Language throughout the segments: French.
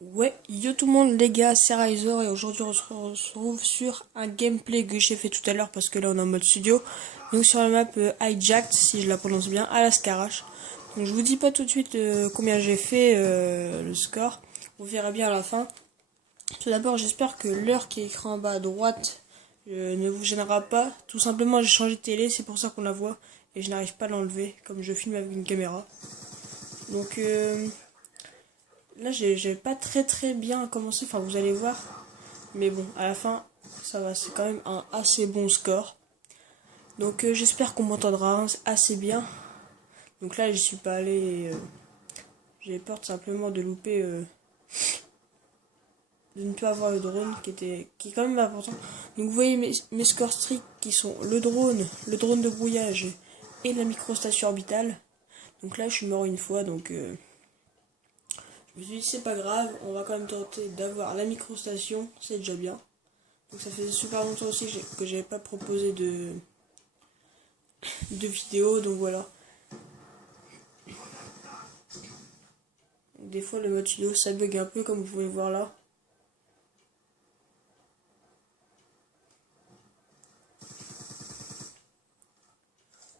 Ouais, yo tout le monde les gars, c'est Riser et aujourd'hui on se retrouve sur un gameplay que j'ai fait tout à l'heure parce que là on est en mode studio. Donc sur la map Hijacked, si je la prononce bien, à la Scarache. Donc je vous dis pas tout de suite combien j'ai fait le score, vous verrez bien à la fin. Tout d'abord j'espère que l'heure qui est écrit en bas à droite ne vous gênera pas. Tout simplement j'ai changé de télé, c'est pour ça qu'on la voit et je n'arrive pas à l'enlever comme je filme avec une caméra. Donc là, j'ai pas très bien commencé, enfin vous allez voir. Mais bon, à la fin, ça va, c'est quand même un assez bon score. Donc j'espère qu'on m'entendra assez bien. Donc là, j'y suis pas allé. J'ai peur simplement de louper, de ne pas avoir le drone qui est quand même important. Donc vous voyez mes scores stricts qui sont le drone de brouillage et la microstation orbitale. Donc là, je suis mort une fois, donc je me suis dit c'est pas grave, on va quand même tenter d'avoir la microstation, c'est déjà bien. Donc ça faisait super longtemps aussi que j'avais pas proposé de vidéo, donc voilà. Des fois le mode vidéo ça bug un peu comme vous pouvez voir là.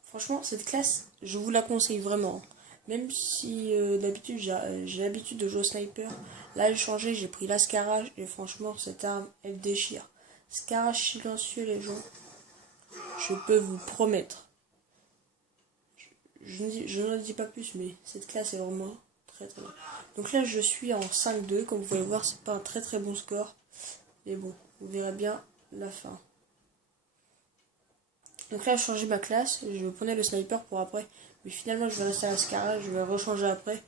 Franchement cette classe je vous la conseille vraiment. Même si d'habitude j'ai l'habitude de jouer au sniper. Là j'ai changé, j'ai pris la Scarage et franchement cette arme elle déchire. Scarage silencieux les gens. Je peux vous promettre. Je n'en dis pas plus mais cette classe est vraiment très bien. Donc là je suis en 5-2 comme vous pouvez voir c'est pas un très bon score. Mais bon vous verrez bien la fin. Donc là, je changeais ma classe, je prenais le sniper pour après. Mais finalement, je vais rester à la Scarlet, je vais rechanger après.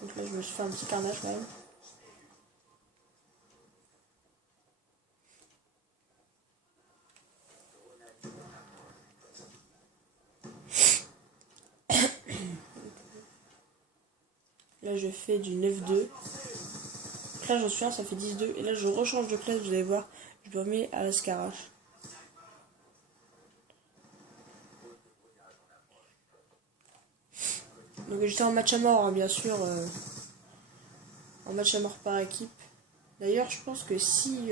Donc là, je me suis fait un petit carnage quand même. Là, je fais du 9-2. Là, j'en suis un, ça fait 10-2. Et là, je rechange de classe, vous allez voir. Je me remets à la Scarache. Donc j'étais en match à mort, hein, bien sûr. En match à mort par équipe. D'ailleurs, je pense que si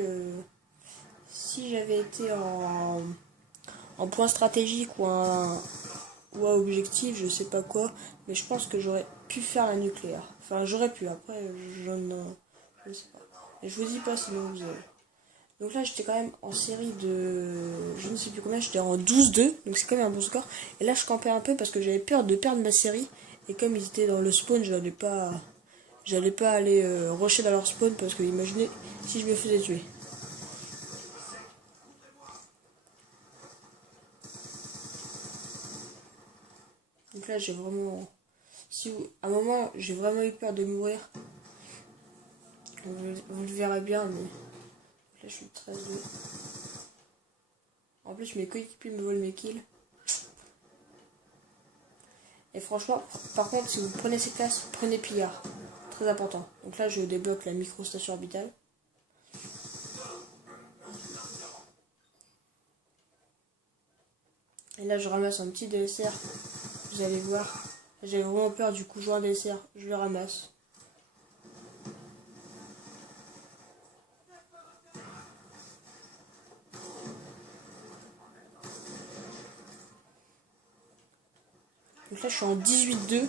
j'avais été en point stratégique ou à objectif, je sais pas quoi, mais je pense que j'aurais pu faire la nucléaire. Enfin, j'aurais pu, après, je ne sais pas. Et je vous dis pas sinon vous avez. Donc là, j'étais quand même en série de. Je ne sais plus combien, j'étais en 12-2, donc c'est quand même un bon score. Et là, je campais un peu parce que j'avais peur de perdre ma série. Et comme ils étaient dans le spawn, j'allais pas aller rusher dans leur spawn parce que imaginez si je me faisais tuer. Donc là, j'ai vraiment. Si vous... À un moment, j'ai vraiment eu peur de mourir. Vous le verrez bien, mais là je suis 13-2. En plus, mes coéquipiers me volent mes kills. Et franchement, par contre, si vous prenez ces classes, prenez pillard. Très important. Donc là, je débloque la microstation orbitale. Et là, je ramasse un petit DSR. Vous allez voir. J'ai vraiment peur, du coup, je vois un DSR. Je le ramasse. Donc là, je suis en 18-2.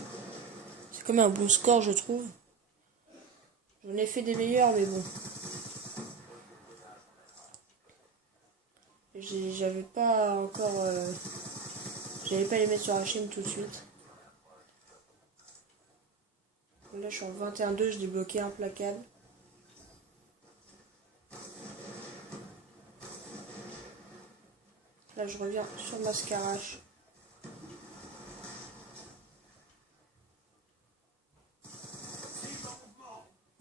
C'est quand même un bon score, je trouve. J'en ai fait des meilleurs, mais bon. J'avais pas encore... J'allais pas les mettre sur la chaîne tout de suite. Là, je suis en 21-2, je débloquais implacable. Là, je reviens sur ma Scarache.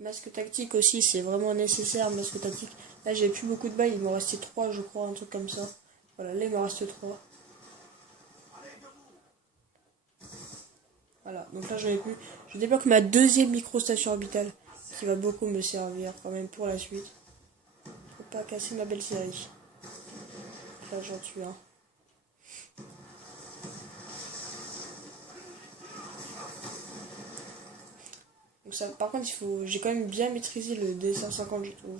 Masque tactique aussi, c'est vraiment nécessaire, masque tactique. Là, j'ai plus beaucoup de balles, il m'en restait 3, je crois, un truc comme ça. Voilà, là, il m'en reste 3. Voilà, donc là, j'en ai plus. Je débloque ma deuxième microstation orbitale, qui va beaucoup me servir quand même pour la suite. pas casser ma belle série. Là, j'en tue un. Donc ça, par contre, j'ai quand même bien maîtrisé le D150, je trouve.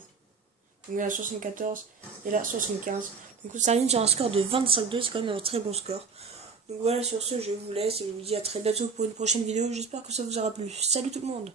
Donc là, 74 et là, 75. Donc ça termine sur un score de 25-2, c'est quand même un très bon score. Donc voilà, sur ce, je vous laisse et je vous dis à très bientôt pour une prochaine vidéo. J'espère que ça vous aura plu. Salut tout le monde!